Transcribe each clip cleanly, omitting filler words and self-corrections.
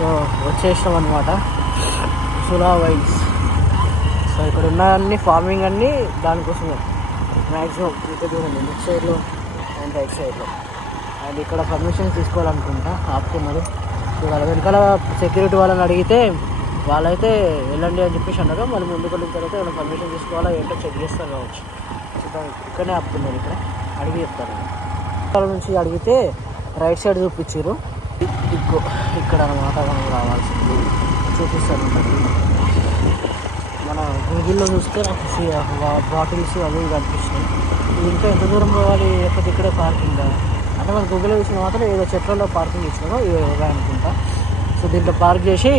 So వచ్చేసాం అనమాట Sula wines. So ఇక్కడ ఉన్న అన్ని ఫార్మింగ్ అన్నీ దానికోసమే మ్యాక్సిమం. ఇక్కడ చూడండి లెఫ్ట్ సైడ్లో అండ్ రైట్ సైడ్లో. అండ్ ఇక్కడ పర్మిషన్ తీసుకోవాలనుకుంటా ఆపుతున్నారు. సో వాళ్ళ వెనకాల సెక్యూరిటీ వాళ్ళని అడిగితే వాళ్ళైతే వెళ్ళండి అని చెప్పేసి అన్నారు. మళ్ళీ ముందుకు వెళ్ళిన తర్వాత ఏమైనా పర్మిషన్ తీసుకోవాలా ఏంటో చెక్ చేస్తారు కావచ్చు. సో ఇక్కడనే ఆపుతున్నారు, ఇక్కడ అడిగి చెప్తారు. ఇక్కడ నుంచి అడిగితే రైట్ సైడ్ చూపించారు. ఇక్కడ అనమాట మనం రావాల్సింది చూపిస్తారు. మన గూగుల్లో చూస్తే నాకు బాటిల్స్ అవి కనిపిస్తున్నాయి. ఇంకా ఎంత దూరం పోవాలి, లేకపోతే ఇక్కడే పార్కింగ్ అంటే మన గూగుల్లో చూసిన మాత్రం ఏదో చెట్లలో పార్కింగ్ ఇచ్చినారో ఇవే అనుకుంటా. సో దీంట్లో పార్క్ చేసి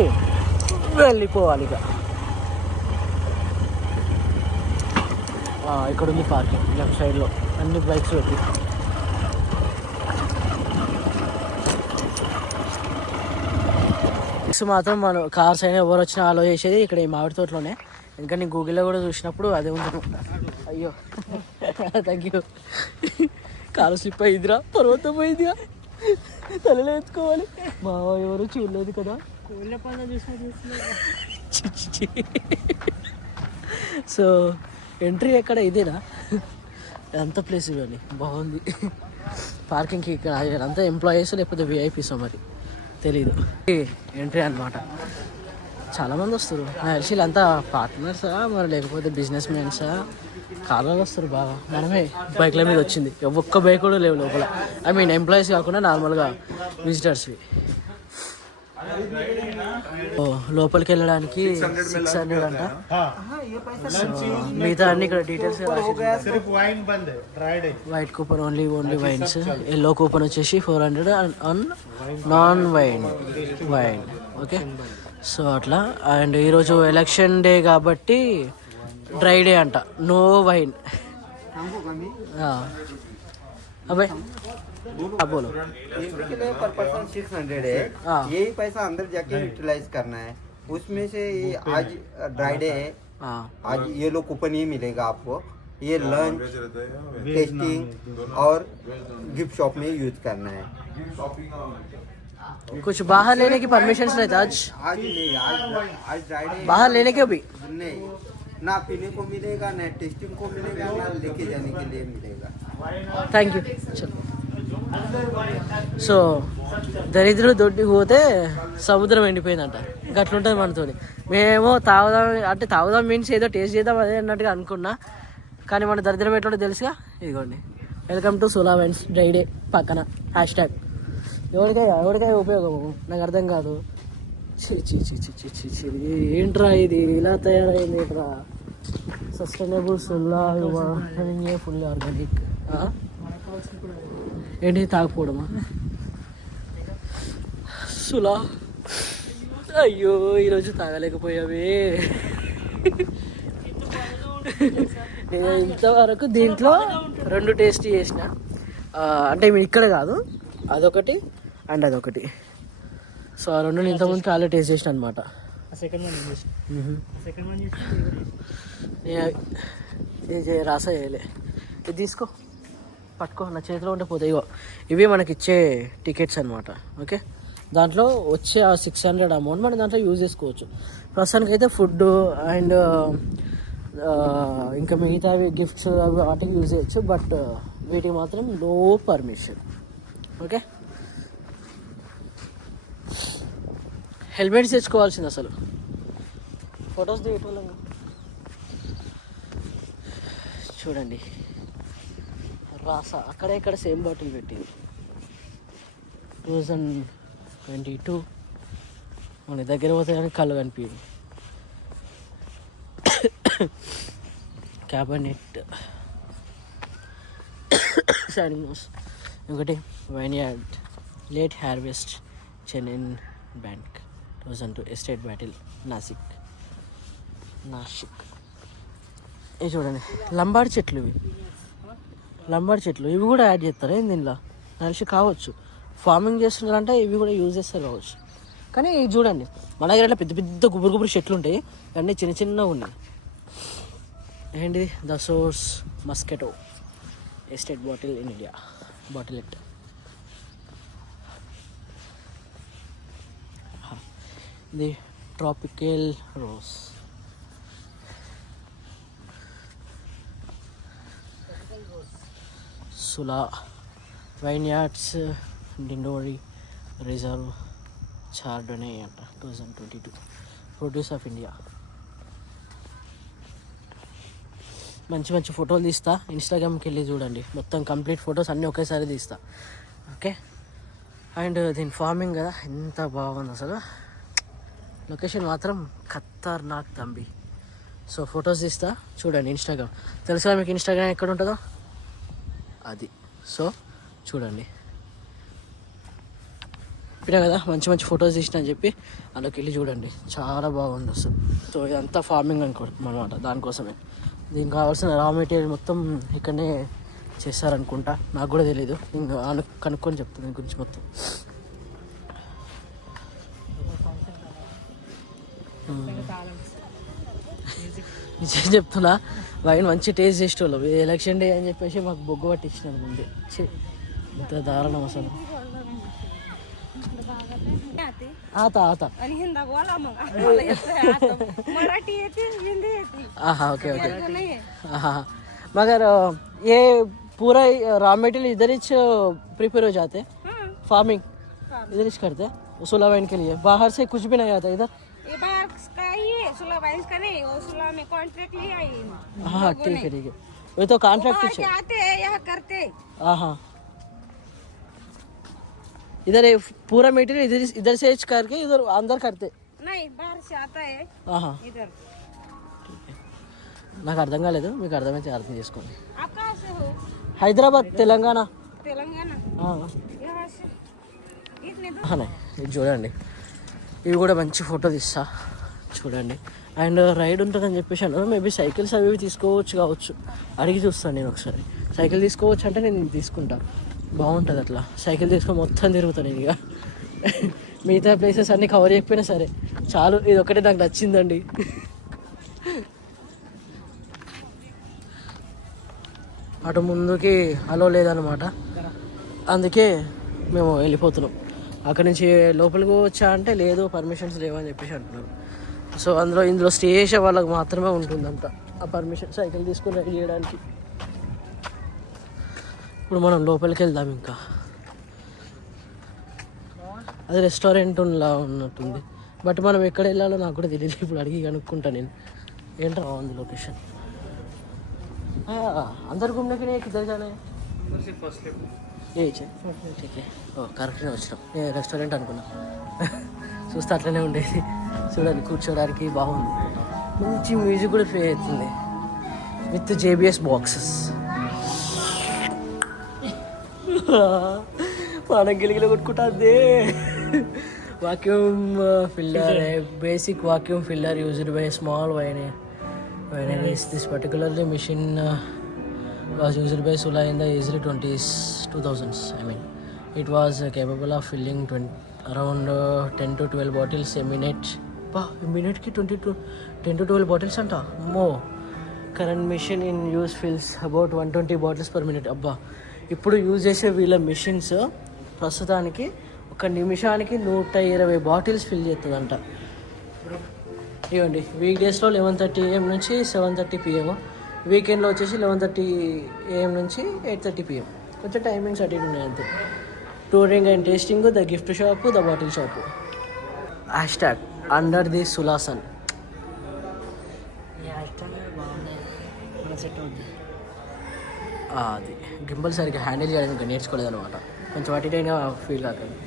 వెళ్ళిపోవాలి. ఇక ఇక్కడ ఉంది పార్కింగ్ లెఫ్ట్ సైడ్లో అన్ని బైక్స్ పెట్టి. మాత్రం మనం కార్స్ అయినా ఎవరు వచ్చినా అలో చేసేది ఇక్కడ ఈ మామిడి తోటలోనే. ఇంకా నేను గూగుల్లో కూడా చూసినప్పుడు అదే ఉంది. అయ్యో థ్యాంక్ యూ. కారు స్లిప్ అయ్యిద్దిరా, పర్వతం పోయిద్దిరా, తలలో ఎత్తుకోవాలి. మా ఎవరు చూడలేదు కదా. సో ఎంట్రీ ఎక్కడ ఇదేనా? ఎంత ప్లేస్ ఇవ్వండి, బాగుంది. పార్కింగ్కి ఇక్కడ అంతా ఎంప్లాయీస్ లేకపోతే విఐపీసో మరి తెలీదు. ఎంట్రీ అనమాట. చాలామంది వస్తారు. నాకు తెలిసి వీళ్ళంతా పార్ట్నర్సా మరి లేకపోతే బిజినెస్ మ్యాన్సా. కార్లలో వస్తారు బాగా. మనమే బైక్ల మీద వచ్చింది, ఒక్క బైక్ కూడా లేవు లోపల. ఐ మీన్ ఎంప్లాయీస్ కాకుండా నార్మల్గా విజిటర్స్వి. లోపలికి వెళ్ళడానికి 600 అంట. మిగతా అన్ని ఇక్కడ details. White coupon only wines. Yellow coupon వచ్చేసి 400 on non wine. Okay, so అట్లా. అండ్ ఈరోజు ఎలక్షన్ డే కాబట్టి డ్రై డే అంట, నో వైన్. అబ్బాయి बोलो इसके लिए पर पर्सन 600 है. यही पैसा अंदर जाके यूटिलाइज करना है. उसमें से ये आज ड्राई डे है, आज ये लो कूपन ये मिलेगा आपको. ये लंच, टेस्टिंग और गिफ्ट शॉप में यूज करना है. कुछ बाहर लेने की परमिशन रहता आज नहीं. आज ड्राई डे. बाहर लेने के भी नहीं, ना पीने को मिलेगा, ना टेस्टिंग को मिलेगा, ना लेके जाने के लिए मिलेगा. Thank you. చలో. సో దరిద్రుడు దొడ్డికి పోతే సముద్రం ఎండిపోయిందంట. ఇంకా అట్లుంటుంది మనతోని. మేమేమో తాగుదాం మీన్స్ ఏదో టేస్ట్ చేద్దాం అదే అన్నట్టుగా అనుకున్నా. కానీ మన దరిద్రం ఎట్లా తెలుసుగా. ఇదిగోండి, welcome to Sula wines dry day పక్కన హ్యాష్ట్యాగ్. ఎవరికై ఉపయోగము నాకు అర్థం కాదు. ఏంట్రా ఇది ఇలా తయారైంది ఏంట్రా. Sustainable Sula full organic. ఏంటి తాగకపోవడమా సులా? అయ్యో ఈరోజు తాగలేకపోయావే. నేను ఇంతవరకు దీంట్లో 2 టేస్ట్ చేసిన. అంటే ఇక్కడ కాదు, అదొకటి అండ్ అదొకటి. సో ఆ 2 ఇంతకుముందు చాలా టేస్ట్ చేసిన అనమాట. రాసా చేయలే. ఇది తీసుకో, పట్టుకో, నా చేతిలో ఉంటే పోతాయి. ఇవి మనకి ఇచ్చే టికెట్స్ అనమాట. ఓకే, దాంట్లో వచ్చే ఆ 600 అమౌంట్ మనం దాంట్లో యూజ్ చేసుకోవచ్చు. ప్రస్తుతానికి అయితే ఫుడ్ అండ్ ఇంకా మిగతావి గిఫ్ట్స్ అవి వాటికి యూజ్ చేయొచ్చు. బట్ వీటికి మాత్రం నో పర్మిషన్. ఓకే, హెల్మెట్స్ తెచ్చుకోవాల్సింది అసలు. ఫొటోస్ దిగటం చూడండి. రాసా అక్కడే ఇక్కడ సేమ్ బాటిల్ పెట్టింది. 2022 మన దగ్గర పోతే కానీ కళ్ళు కనిపించింది. క్యాబినెట్ శానిమోస్ ఒకటి. Vineyard late harvest Chenin Blanc 2002 estate bottle Nashik. ఇవి చూడండి, లంబాడి చెట్లు. ఇవి కూడా యాడ్ చేస్తారు ఏంది దీనిలో కలిసి కావచ్చు. ఫార్మింగ్ చేస్తున్నారంటే ఇవి కూడా యూజ్ చేస్తారు కావచ్చు. కానీ ఇవి చూడండి, మన దగ్గర అట్లా పెద్ద పెద్ద గుబురు చెట్లు ఉంటాయి, అన్నీ చిన్న చిన్నగా ఉన్నాయి. ఏంటి the source Moscato estate bottle in India bottle at. The tropical rose. Sula vineyards Dindori reserve Chardonnay అంట 2022 ప్రొడ్యూస్ ఆఫ్ ఇండియా. మంచి మంచి ఫోటోలు తీస్తా, ఇన్స్టాగ్రామ్కి వెళ్ళి చూడండి, మొత్తం కంప్లీట్ ఫొటోస్ అన్నీ ఒకేసారి తీస్తా. ఓకే. అండ్ దీని ఫార్మింగ్ కదా ఎంత బాగుంది అసలు, లొకేషన్ మాత్రం ఖతర్నాక్ తంబి. సో ఫొటోస్ తీస్తా చూడండి. ఇన్స్టాగ్రామ్ తెలుసా మీకు, ఇన్స్టాగ్రామ్ ఎక్కడ ఉంటుందో అది. సో చూడండి, చెప్పినా కదా మంచి మంచి ఫొటోస్ తీసిన అని చెప్పి, అందులోకి వెళ్ళి చూడండి, చాలా బాగుంది అసలు. సో ఇదంతా ఫార్మింగ్ అనమాట, దానికోసమే. దీనికి కావాల్సిన రా మెటీరియల్ మొత్తం ఇక్కడనే చేస్తారనుకుంటా, నాకు కూడా తెలీదు, నేను కనుక్కొని చెప్తాను దీని గురించి మొత్తం. నిజం చెప్తున్నా, వైన్ మంచి టేస్ట్ చేసేవాళ్ళం. ఎలక్షన్ డే అని చెప్పేసి మాకు బొగ్గు పట్టించినాను ముందే. ఇంత దారుణం అసలు. आता आता आणि हिंदा बोला मग मराठी येते हिंदी येते. हाँ ओके ओके. हाँ मगर ये पूरा रॉ मटेरियल इधर ही प्रिपेयर हो जाते, फार्मिंग इधर ही करते सुला वाइन के लिए, बाहर से कुछ भी नहीं आता इधर. ये बाहर का ही है, सुला वाइन का नहीं, वो सुला में कॉन्ट्रैक्ट लिया है. हाँ ठीक है ठीक है, वो तो कॉन्ट्रैक्ट आते हैं यहाँ करते. हाँ हाँ, इधर पूरा मटेरियल इधर से एच करके इधर अंदर करते नहीं, बाहर से आता है. हाँ इधर ठीक है. నాకు అర్థం కాలేదు, మీకు అర్థమైతే అర్థం చేసుకోండి. హైదరాబాద్ తెలంగాణ. ఇది చూడండి, ఇవి కూడా మంచి ఫోటో తీస్తా చూడండి. అండ్ రైడ్ ఉంటుందని చెప్పేసాను, మేబీ సైకిల్స్ అవి తీసుకోవచ్చు కావచ్చు, అడిగి చూస్తాను నేను ఒకసారి. సైకిల్ తీసుకోవచ్చు అంటే నేను తీసుకుంటా, బాగుంటుంది అట్లా. సైకిల్ తీసుకొని మొత్తం తిరుగుతాను నేను. ఇక మిగతా ప్లేసెస్ అన్నీ కవర్ చేయకపోయినా సరే చాలు, ఇది ఒకటే నాకు నచ్చిందండి. అటు ముందుకి అలో లేదనమాట, అందుకే మేము వెళ్ళిపోతున్నాం. అక్కడి నుంచి లోపలికి వచ్చా అంటే లేదు, పర్మిషన్స్ లేవని చెప్పేసి అంటున్నారు. సో ఇందులో స్టే చేసే వాళ్ళకి మాత్రమే ఉంటుందంట ఆ పర్మిషన్, సైకిల్ తీసుకొని రైడ్ చేయడానికి. ఇప్పుడు మనం లోపలికి వెళ్దాం. ఇంకా అది రెస్టారెంట్ లా ఉన్నట్టుంది, బట్ మనం ఎక్కడ వెళ్ళాలో నాకు కూడా తెలియదు. ఇప్పుడు అడిగి కనుక్కుంటా నేను. ఏంటో బాగుంది లొకేషన్. अंदर घूमने के लिए किधर जाना है? ఏ కరెక్ట్గా వచ్చినాం. నేను రెస్టారెంట్ అనుకున్నా, చూస్తే అట్లనే ఉండేది. చూడండి, కూర్చోడానికి బాగుంది, మంచి మ్యూజిక్ కూడా ప్లే అవుతుంది విత్ JBS బాక్సెస్. మనం గిలిగిలి కొట్టుకుంటుంది. Vacuum filler, basic vacuum filler used by small wine. This particularly machine was used by Sula in the early 2000s. I mean, it was capable of filling around 10 to 12 bottles a minute. A minute ki 10 to 12 bottles anta. More. Current machine in use fills about 120 bottles per minute. అబ్బా, ఇప్పుడు use చేసే వీళ్ళ machines ప్రస్తుతానికి ఒక నిమిషానికి 120 bottles fill చేస్తుందంట. ఇవ్వండి, week డేస్లో 11:30 AM నుంచి 7:30 PM, వీకెండ్లో వచ్చేసి 11:30 AM నుంచి 8:30 PM. కొంచెం టైమింగ్స్ అటు ఉన్నాయి అంతే. Touring and tasting, the gift shop, the bottle shop. Hashtag under the సులాసన్. అది గింబల్ సరిగ్గా హ్యాండిల్ చేయడానికి ఇంకా నేర్చుకోలేదు అనమాట, కొంచెం అటు ఇటుగా ఫీల్ కాకండి.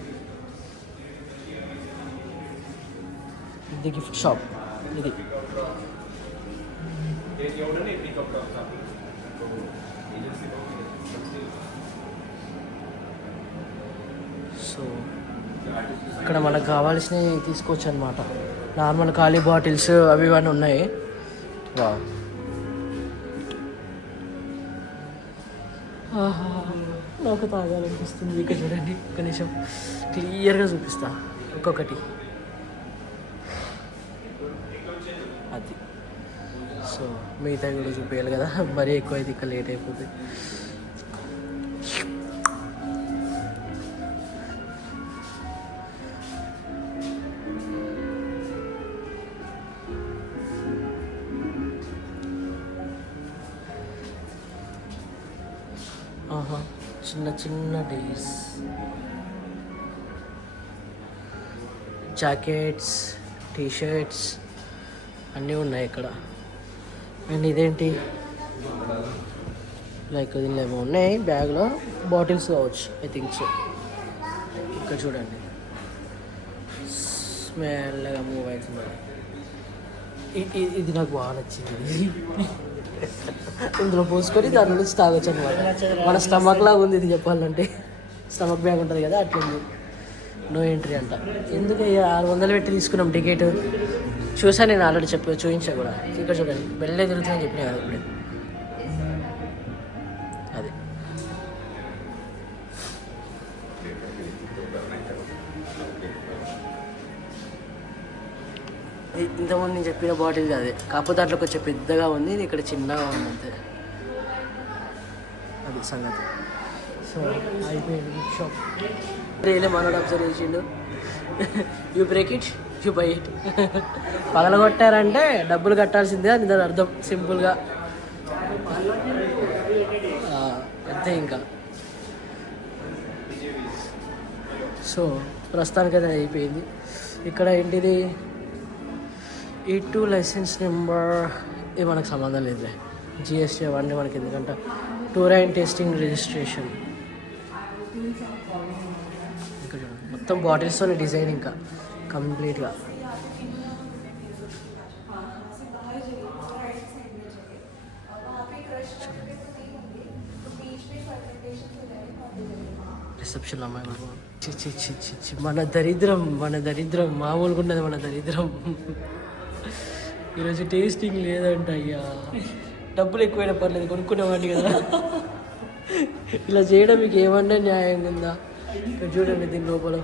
ది గిఫ్ట్ షాప్ ఇది. సో ఇక్కడ మనకు కావాల్సినవి తీసుకోవచ్చు అనమాట. నార్మల్ ఖాళీ బాటిల్స్ అవి ఇవన్నీ ఉన్నాయి. నాకు తాగాలనిపిస్తుంది. ఇక చూడండి, ఒక నిమిషం క్లియర్గా చూపిస్తా ఒక్కొక్కటి. అది సో మిగతా కూడా చూపించాలి కదా, మరీ ఎక్కువ అయితే ఇక్కడ లేట్ అయిపోతుంది. చిన్న చిన్న డీస్, జాకెట్స్, టీషర్ట్స్ అన్నీ ఉన్నాయి ఇక్కడ. అండ్ ఇదేంటి లైక్ దీనిలో ఏమో ఉన్నాయి బ్యాగ్లో, బాటిల్స్ కావచ్చు ఐ థింక్ సో. ఇక్కడ చూడండి స్మెల్గా మూవ్ అవుతుంది. ఇది నాకు బాగా నచ్చింది. ఇందులో పోసుకొని దాని నుంచి తాగొచ్చు అనమాట. మన స్టమక్ లాగా ఉంది ఇది చెప్పాలంటే. స్టమక్ బ్యాగ్ ఉంటుంది కదా అట్లుంది. నో ఎంట్రీ అంట. ఎందుకు 600 పెట్టి తీసుకున్నాం టికెట్. చూసాను నేను ఆల్రెడీ చూపించా కూడా. ఇక్కడ చూడండి బెల్లే తిరుగుతుందని చెప్పినా కదా ఇప్పుడే. అది ఇంతకుముందు నేను చెప్పిన బాటిల్ అదే, కాకపోతే అట్లా కొంచెం పెద్దగా ఉంది, ఇది ఇక్కడ చిన్నగా ఉంది అంతే. అది సంగతి. సో అయిపోయింది షాప్. రియలే మనోడు అబ్జర్వ్ చేసిండు. You break it, you buy it. పగలగొట్టారంటే డబ్బులు కట్టాల్సిందే అని దాని అర్థం సింపుల్గా. అంతే ఇంకా. సో ప్రస్తుతానికి అది అయిపోయింది. ఇక్కడ ఏంటిది E2 లైసెన్స్ నెంబర్, ఇది మనకు సంబంధం లేదులే. GST అవన్నీ మనకి ఎందుకంటే టూర్ అండ్ టెస్టింగ్ రిజిస్ట్రేషన్. ఇక్కడ మొత్తం బాటిల్స్తోనే డిజైన్ ఇంకా కంప్లీట్గా. రిసెప్షన్ అమ్మాయి బాబు చి మన దరిద్రం మామూలుగా ఉన్నది మన దరిద్రం. ఈరోజు టేస్టింగ్ లేదంట. అయ్యా డబ్బులు ఎక్కువైనా పర్లేదు కొనుక్కునేవాడిని కదా. ఇలా చేయడం మీకు ఏమన్నా న్యాయంగా ఉందా? ఇక్కడ చూడండి దీని లోపల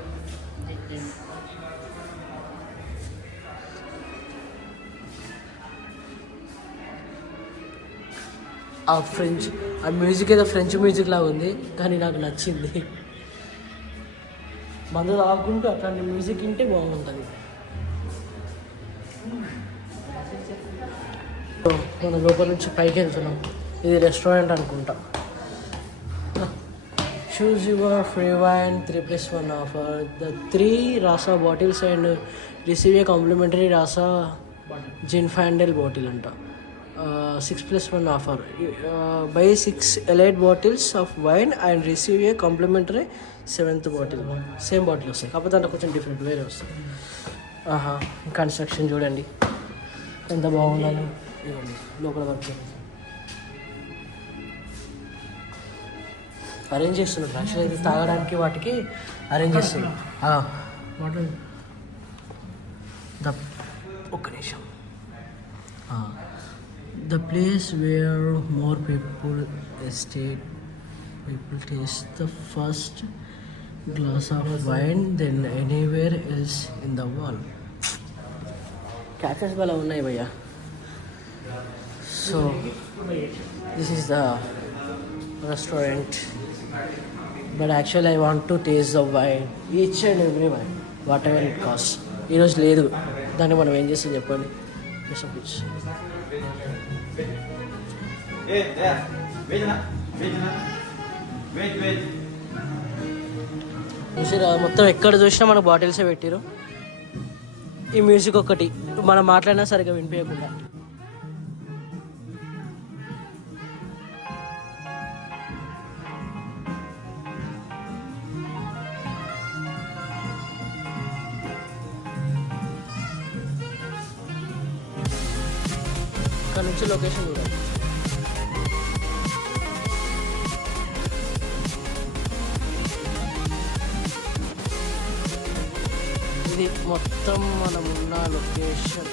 ఆ ఫ్రెంచ్, ఆ మ్యూజిక్ ఏదో ఫ్రెంచ్ మ్యూజిక్ లాగా ఉంది కానీ నాకు నచ్చింది. మందు తాగుకుంటూ అట్లాంటి మ్యూజిక్ వింటే బాగుంటుంది. మన లోపల నుంచి పైకి వెళ్తున్నాం. ఇది రెస్టారెంట్ అనుకుంటా. Choose your free wine 3+1 offer. The 3 Rasa bottles and receive a complimentary Rasa Gin Fandel bottle anta. 6+1 offer. Buy 6 elite bottles of wine and receive a complimentary 7th bottle. Same bottle వస్తాయి కాకపోతే అంటే కొంచెం different వేరే వస్తాయి. Construction చూడండి ఎంత బాగుందని. లోపల వర్క్ అరేంజ్ చేస్తున్నారు. యాక్చువల్లీ అయితే తాగడానికి వాటికి అరేంజ్ చేస్తున్నారు. ఒక్క నిమిషం. The place where more people taste the first glass of wine then anywhere else in the world. Catches బాగా ఉన్నాయి భయ్యా. So this is the restaurant, but actually I want to taste the wine, each and every wine, whatever it costs. ఈరోజు లేదు, దాన్ని మనం ఏం చేస్తాం చెప్పండి. చూసారా మొత్తం ఎక్కడ చూసినా మన బాటిల్సే పెట్టిరు. ఈ మ్యూజిక్ ఒకటి మనం మాట్లాడినా సరిగ్గా వినిపించకుండా. ఇక్కడ నుంచి లొకేషన్ చూడాలి. ఇది మొత్తం మనం ఉన్న లొకేషన్.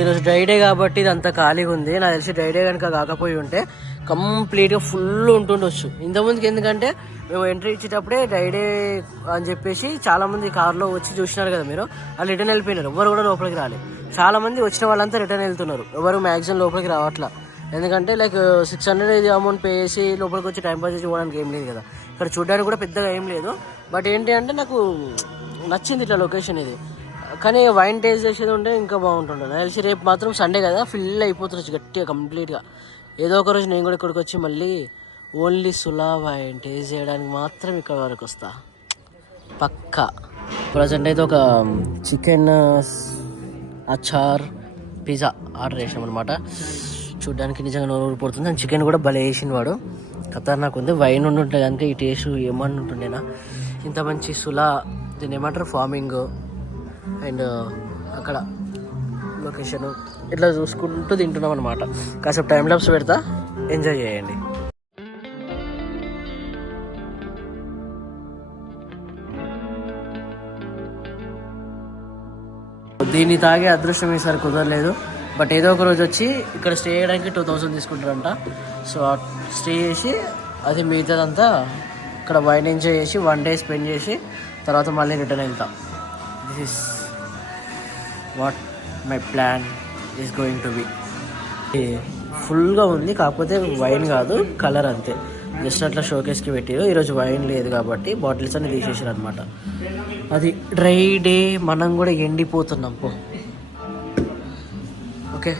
ఈరోజు డ్రైడే కాబట్టి ఇది అంత ఖాళీగా ఉంది. నాకు తెలిసి డ్రైడే కనుక కాకపోయి ఉంటే కంప్లీట్గా ఫుల్ ఉంటుండొచ్చు. ఇంతకుముందుకి ఎందుకంటే మేము ఎంట్రీ ఇచ్చేటప్పుడే డ్రైడే అని చెప్పేసి చాలామంది కార్లో వచ్చి చూసినారు కదా మీరు, వాళ్ళు రిటర్న్ వెళ్ళిపోయినారు. ఎవరు కూడా లోపలికి రాలేదు. చాలామంది వచ్చిన వాళ్ళంతా రిటర్న్ వెళ్తున్నారు, ఎవరు మ్యాక్సిమం లోపలికి రావట్లా. ఎందుకంటే లైక్ 600 ఇది అమౌంట్ పే చేసి లోపలికి వచ్చి టైం పాస్ చేసి పోవడానికి ఏం లేదు కదా. ఇక్కడ చూడడానికి కూడా పెద్దగా ఏం లేదు. బట్ ఏంటి అంటే నాకు నచ్చింది ఇట్లా లొకేషన్. ఇది కానీ వైన్ టేస్ట్ చేసేది ఉంటే ఇంకా బాగుంటుండే. నాకు తెలిసి రేపు మాత్రం సండే కదా, ఫుల్ అయిపోతుంది గట్టిగా కంప్లీట్గా. ఏదో ఒక రోజు నేను కూడా ఇక్కడికి వచ్చి మళ్ళీ ఓన్లీ సులా వైన్ టేస్ట్ చేయడానికి మాత్రం ఇక్కడ వరకు వస్తా పక్కా. ప్రజెంట్ అయితే ఒక చికెన్ అచార్ పిజ్జా ఆర్డర్ చేసినాం అనమాట. చూడ్డానికి నిజంగా నోరు ఊరిపోతుంది. అండ్ చికెన్ కూడా భలే వేసిన వాడు, ఖతర్నాక్ ఉంది. వైన్ ఉంటుంటే కనుక ఈ టేస్ట్ ఏమన్నా ఉంటుండేనా. ఇంత మంచి సులా, దీన్ని ఏమంటారు ఫార్మింగ్, అండ్ అక్కడ లొకేషను ఇట్లా చూసుకుంటూ తింటున్నాం అనమాట. కాసేపు టైం లాప్స్ పెడతా, ఎంజాయ్ చేయండి. దీన్ని తాగే అదృష్టం ఈసారి కుదరలేదు. బట్ ఏదో ఒక రోజు వచ్చి ఇక్కడ స్టే చేయడానికి 2000 తీసుకుంటారంట. సో స్టే చేసి అది మిగతాదంతా ఇక్కడ వైన్ ఎంజాయ్ చేసి 1 డే స్పెండ్ చేసి తర్వాత మళ్ళీ రిటర్న్ వెళ్తాం. This is what my plan is going to be. ఫుల్గా ఉంది, కాకపోతే వైన్ కాదు కలర్ అంతే. జస్ట్ అట్లా షోకేస్కి పెట్టారు. ఈరోజు వైన్ లేదు కాబట్టి బాటిల్స్ అన్ని తీసేసారు అనమాట. అది డ్రై డే, మనం కూడా ఎండిపోతున్నాం పో. Okay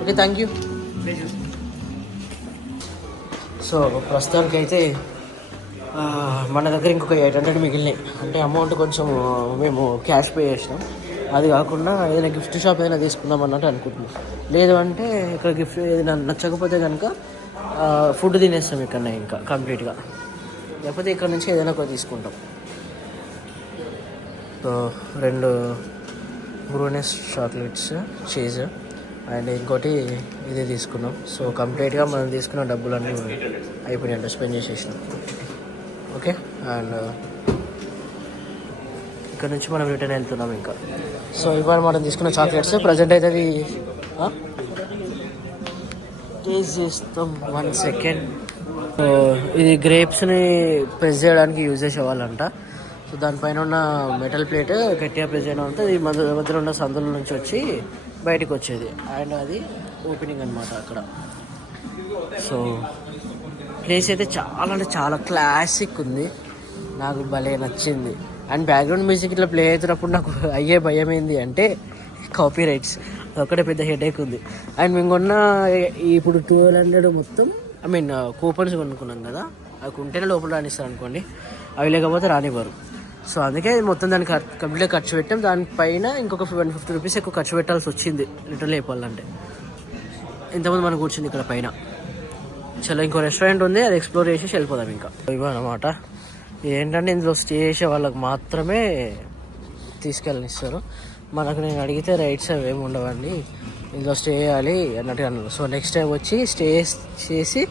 okay, thank you. So ప్రస్తుతానికి అయితే మన దగ్గర ఇంకొక 800 మిగిలినాయి. అంటే అమౌంట్ కొంచెం మేము క్యాష్ పే చేసినాం. అది కాకుండా ఏదైనా గిఫ్ట్ షాప్ ఏదైనా తీసుకుందాం అన్నట్టు అనుకుంటున్నాం. లేదు అంటే ఇక్కడ గిఫ్ట్ ఏదైనా నచ్చకపోతే కనుక ఫుడ్ తినేస్తాం ఇక్కడ ఇంకా కంప్లీట్గా. లేకపోతే ఇక్కడ నుంచి ఏదైనా ఒక తీసుకుంటాం. సో 2 బ్రూనెస్ చాక్లెట్స్ చీజ్ అండ్ ఇంకోటి ఇది తీసుకున్నాం. సో కంప్లీట్గా మనం తీసుకున్న డబ్బులన్నీ అయిపోయినట్టు స్పెండ్ చేసేసినాం. ఓకే, అండ్ ఇక్కడ నుంచి మనం రిటర్న్ వెళ్తున్నాం ఇంకా. సో ఇవాళ మనం తీసుకున్న చాక్లెట్స్ ప్రజెంట్ అయితే అది టేస్ట్ చేస్తాం. 1 సెకండ్. సో ఇది గ్రేప్స్ని ప్రెస్ చేయడానికి యూజ్ చేసేవాళ్ళంట. సో దానిపైన ఉన్న మెటల్ ప్లేట్ గట్టిగా ప్రెస్ చేయడం అంతా ఇది మధ్యలో ఉన్న సందుల నుంచి వచ్చి బయటకు వచ్చేది. అండ్ అది ఓపెనింగ్ అనమాట అక్కడ. సో ప్లేస్ అయితే చాలా అంటే చాలా క్లాసిక్ ఉంది, నాకు భలే నచ్చింది. అండ్ బ్యాక్గ్రౌండ్ మ్యూజిక్ ఇట్లా ప్లే అవుతున్నప్పుడు నాకు అయ్యే భయం ఏంది అంటే కాపీ రైట్స్, అదొక్కటే పెద్ద హెడేక్ ఉంది. అండ్ మేము కొన్న ఇప్పుడు 1200 మొత్తం కూపన్స్ కొనుక్కున్నాం కదా, అవి ఉంటేనే లోపల రానిస్తారు అనుకోండి, అవి లేకపోతే రానివ్వరు. సో అందుకే మొత్తం దానికి కంప్లీట్గా ఖర్చు పెట్టాం. దానిపైన ఇంకొక 150 రూపీస్ ఎక్కువ ఖర్చు పెట్టాల్సి వచ్చింది రిటర్న్ అయిపోవాలంటే. ఇంతమంది మనం కూర్చుంది ఇక్కడ పైన. చలో ఇంకో రెస్టారెంట్ ఉంది, అది ఎక్స్ప్లోర్ చేసి వెళ్ళిపోదాం ఇంకా. ఇవన్నమాట. ఏంటంటే ఇందులో స్టే చేసే వాళ్ళకి మాత్రమే తీసుకెళ్ళనిస్తారు. మనకు నేను అడిగితే రైట్స్ అవి ఏమి ఉండవండి, ఇందులో స్టే చేయాలి అన్నట్టుగా అన్నారు. సో నెక్స్ట్ టైం వచ్చి స్టే చేసి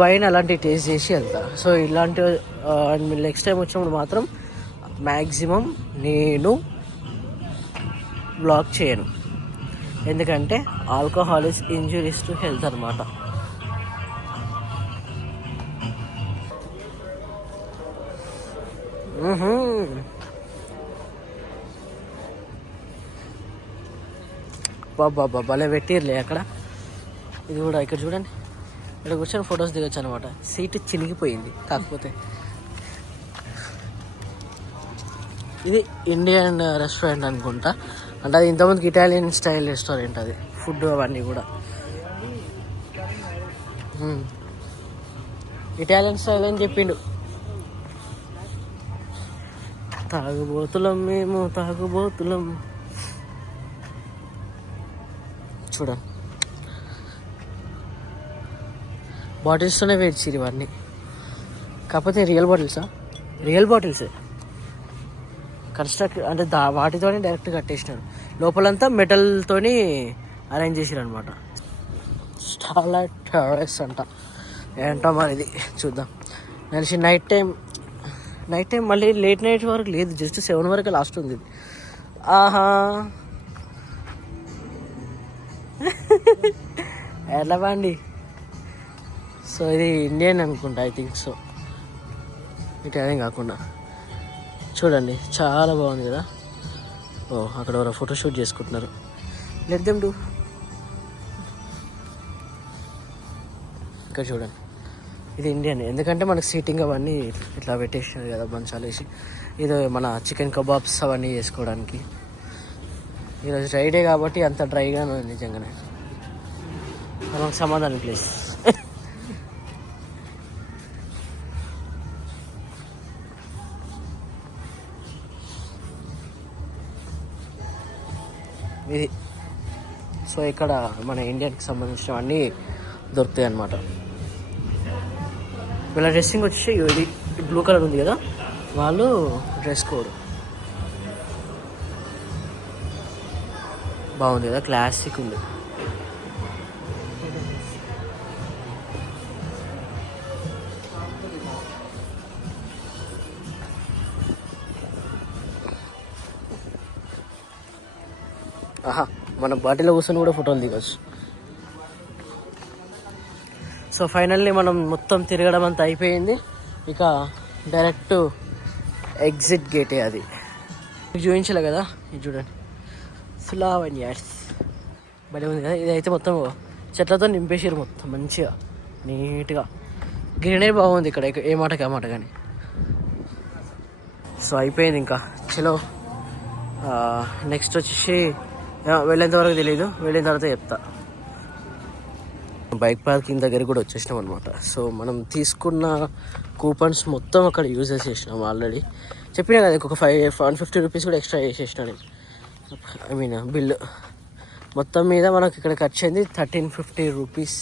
వైన్ అలాంటివి టేస్ట్ చేసి వెళ్తా. సో ఇలాంటి నెక్స్ట్ టైం వచ్చినప్పుడు మాత్రం మ్యాక్సిమం నేను బ్లాగ్ చేయను, ఎందుకంటే alcohol is injuries to health అనమాట. బాబా భలే పెట్టిర్లే అక్కడ. ఇది కూడా ఇక్కడ చూడండి, ఇక్కడ కూర్చొని ఫొటోస్ దిగొచ్చు అనమాట. సీట్ చినిగిపోయింది. కాకపోతే ఇది ఇండియన్ రెస్టారెంట్ అనుకుంటా. అంటే అది ఇంతమందికి ఇటాలియన్ స్టైల్ రెస్టారెంట్, అది ఫుడ్ అవన్నీ కూడా ఇటాలియన్ స్టైల్ అని చెప్పిండు. తాగుబోతులం మేము, తాగుబోతులం. చూడండి బాటిల్స్తోనే వేడిచిరు ఇవన్నీ. కాకపోతే రియల్ బాటిల్సా? రియల్ బాటిల్సే. కన్స్ట్రక్ట్ అంటే వాటితోనే డైరెక్ట్ కట్టేసినారు. లోపలంతా మెటల్తోని అరేంజ్ చేసిరు అనమాట. స్టార్లైట్ టెర్రస్ అంట, ఏంటో మరి ఇది చూద్దాం. తెలిసి నైట్ టైం మళ్ళీ లేట్ నైట్ వరకు లేదు, జస్ట్ 7 వరకు లాస్ట్ ఉంది ఇది. ఆహా ఎలా బాండి. సో ఇది ఇండియన్ అనుకుంటా, ఐ థింక్ సో. ఇటాలియన్ కాకుండా చూడండి చాలా బాగుంది కదా. ఓ అక్కడ ఎవరో ఫోటోషూట్ చేసుకుంటున్నారు. Let them do. ఇక్కడ చూడండి ఇది ఇండియన్, ఎందుకంటే మనకి సీటింగ్ అవన్నీ ఇట్లా పెట్టేసినారు కదా మంచాలు వేసి. ఇది మన చికెన్ కబాబ్స్ అవన్నీ చేసుకోవడానికి. ఈరోజు డ్రైడే కాబట్టి అంత డ్రైగా ఉంది నిజంగానే. మనకు సమాధానం ప్లీజ్. ఇది సో ఇక్కడ మన ఇండియన్కి సంబంధించినవన్నీ దొరుకుతాయి అన్నమాట. వీళ్ళ డ్రెస్సింగ్ వచ్చి ఇది బ్లూ కలర్ ఉంది కదా, వాళ్ళు డ్రెస్ కోడ్ బాగుంది కదా, క్లాసిక్ ఉంది. ఆహా, మన బాటిలో కూర్చొని కూడా ఫోటోలు దిగొచ్చు. సో ఫైనల్లీ మనం మొత్తం తిరగడం అంతా అయిపోయింది. ఇక డైరెక్ట్ ఎగ్జిట్ గేటే అది. మీకు చూపించలే కదా, ఇది చూడండి సులావన్యాస్ భలే ఉంది కదా. ఇదైతే మొత్తం చెట్లతో నింపేసారు మొత్తం మంచిగా నీట్గా. గ్రీనరీ బాగుంది ఇక్కడ, ఏ మాటకి ఆ మాట కానీ. సో అయిపోయింది ఇంకా చలో. నెక్స్ట్ వచ్చేసి వెళ్ళేంత వరకు తెలీదు, వెళ్ళిన తర్వాత చెప్తా. బైక్ పార్కింగ్ దగ్గర కూడా వచ్చేసినాం అనమాట. సో మనం తీసుకున్న కూపన్స్ మొత్తం అక్కడ యూజ్ చేసేసినాం ఆల్రెడీ. చెప్పినా కదా ఇంకొక 150 రూపీస్ కూడా ఎక్స్ట్రా చేసేసినాను. ఐ మీన్ బిల్లు మొత్తం మీద మనకి ఇక్కడ ఖర్చు అయింది 1350 రూపీస్.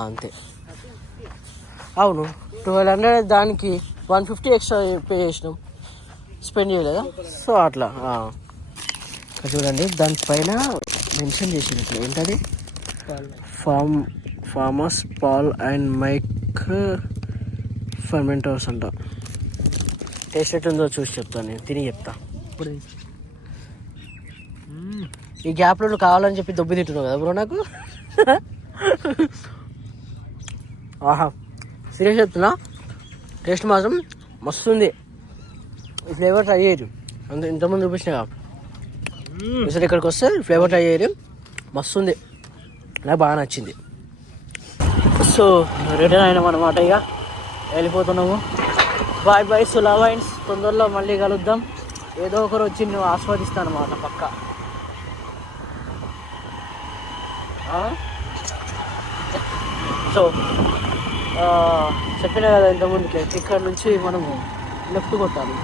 అంతే, అవును 1200. దానికి 150 ఎక్స్ట్రా పే చేసినాం, స్పెండ్ చేయలేదా? సో అట్లా చూడండి, దానిపైన మెన్షన్ చేసినట్లు ఏంటది, ఫార్మస్ పాల్ అండ్ మైక్ ఫర్మెంటర్స్ అంట. టేస్ట్ ఎట్టుందో చూసి చెప్తాను, నేను తిని చెప్తా. ఇప్పుడు ఈ గ్యాప్లో నువ్వు కావాలని చెప్పి దొబ్బి తింటున్నావు కదా బ్రో నాకు. ఆహా, సీరియస్ చెప్తున్నా, టేస్ట్ మాత్రం మస్తు ఉంది. ఈ ఫ్లేవర్ ట్రై చేయరు, ఇంతకుముందు చూపించినా కదా. ఈసారి ఇక్కడికి వస్తే ఫ్లేవర్ ట్రై చేయరు, మస్తు ఉంది, నాకు బాగా నచ్చింది. సో రిటర్న్ అయినాం అనమాట, ఇక వెళ్ళిపోతున్నాము. Bye bye Sula wines. తొందరలో మళ్ళీ కలుద్దాం. ఏదో ఒకరు వచ్చి నువ్వు ఆస్వాదిస్తాను అన్నమాట పక్క. సో చెప్పినా కదా ఇంతకుముందుకే, ఇక్కడ నుంచి మనము లెఫ్ట్ కొట్టాలి,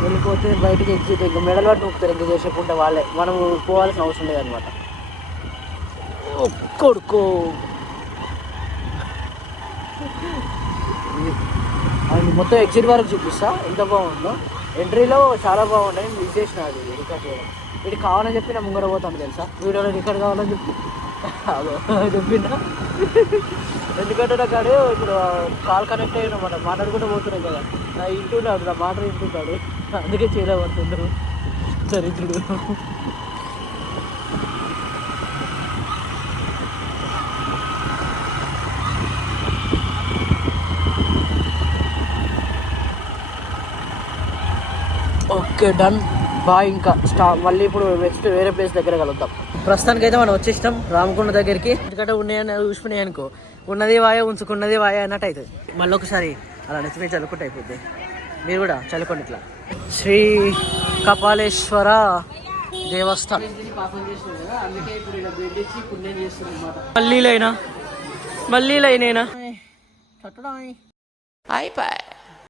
వెళ్ళిపోతే బయటికి ఎగ్జిట్. ఇంకా మెడల్ వాటి నొక్కుతారు ఇంకా చేసేకుంటే వాళ్ళే, మనము పోవాల్సిన అవసరం లేదనమాట. కొడుకో అది మొత్తం ఎగ్జిట్ వరకు చూపిస్తా ఎంత బాగుందో. ఎంట్రీలో చాలా బాగున్నాయి, మిస్ చేసిన అది రికార్డ్ చేయడం. ఇది కావాలని చెప్పి నా ముంగర పోతాను తెలుసా, వీడియోలో రికార్డ్ కావాలని చెప్పి చెప్పినా. ఎందుకంటే నాకు ఇప్పుడు కాల్ కనెక్ట్ అయినమాట, మాట్లాడుకుంటూ పోతున్నాం కదా, నా ఇంటున్నాడు, నా మాట ఇంటుంటాడు, అందుకే చేయలేమంటుండ్రు చరిత్రుడు. Okay done, bye. ఇంకా మళ్ళీ ఇప్పుడు నెక్స్ట్ వేరే ప్లేస్ దగ్గర కలుద్దాం. ప్రస్తుతానికి అయితే మనం వచ్చేస్తాం రామకొండ దగ్గరికి. ఎందుకంటే ఉన్నాయని చూసుకున్నాయి అనుకో, ఉన్నది వాయ ఉంచుకున్నది వాయ అన్నట్టు అవుతుంది. మళ్ళీ ఒకసారి అలా నెత్తిమీద చల్లుకుంటే అయిపోద్ది. మీరు కూడా చల్లుకోండి ఇట్లా. శ్రీ కపాలేశ్వర దేవస్థానం అందుకే ఇప్పుడు ఇలా బెడ్ ఇచ్చి పుణ్యం చేస్తుంది. మళ్ళీ లైనేనా అయిపోయి.